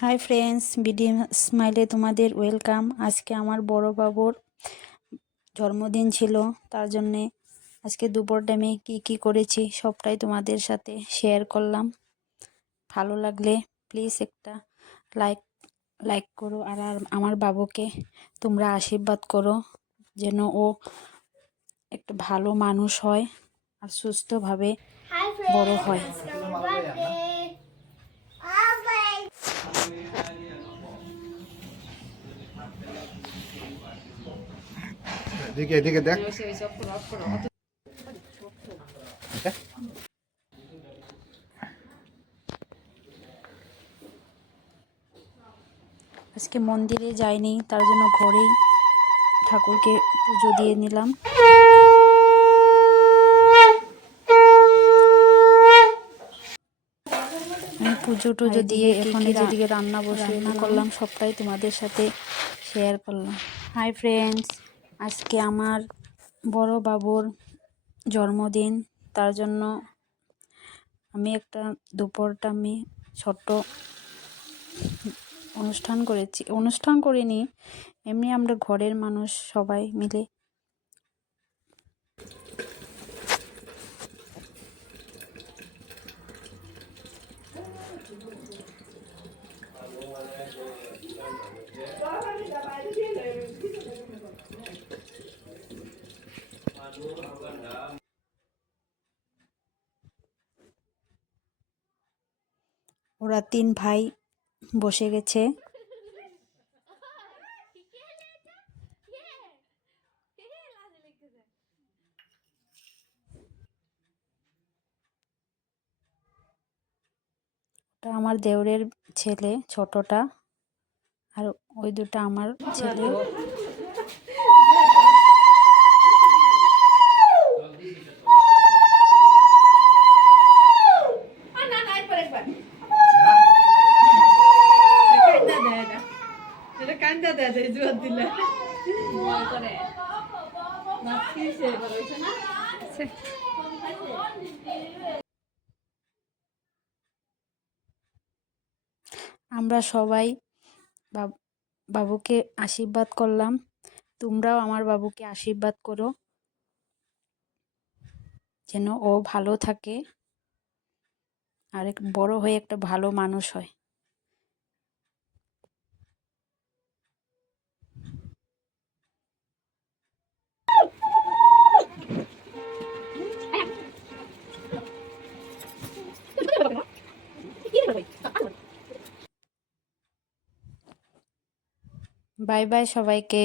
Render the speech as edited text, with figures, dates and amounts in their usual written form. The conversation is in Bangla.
হাই ফ্রেন্ডস, বিডি স্মাইলে তোমাদের ওয়েলকাম। আজকে আমার বড় বাবুর জন্মদিন ছিল, তার জন্যে আজকে দুপুর টাইমে কি করেছি সবটাই তোমাদের সাথে শেয়ার করলাম। ভালো লাগলে প্লিজ একটা লাইক করো, আর আমার বাবুকে তোমরা আশীর্বাদ করো যেন ও একটা ভালো মানুষ হয় আর সুস্থভাবে বড় হয়। এদিকে দেখ। আজকে মন্দিরে যাইনি, তার জন্য ঘরেই ঠাকুরকে পুজো দিয়ে নিলাম। আমি পুজো টুজো দিয়ে এখন যেদিকে রান্না করলাম সবটাই তোমাদের সাথে শেয়ার করলাম। হাই ফ্রেন্ডস, আজকে আমার বড় বাবুর জন্মদিন, তার জন্য আমি একটা দুপুরটা আমি ছোট্ট অনুষ্ঠান করিনি, এমনি আমরা ঘরের মানুষ সবাই মিলে ওরা 3 ভাই বসে গেছে। ওটা আমার দেওরের ছেলে ছোটটা, আর ওই দুটা আমার ছেলে। আমরা সবাই বাবুকে আশীর্বাদ করলাম। তোমরাও আমার বাবুকে আশীর্বাদ করো যেন ও ভালো থাকে আর বড় হয়ে একটা ভালো মানুষ হয়। বাই বাই সবাইকে।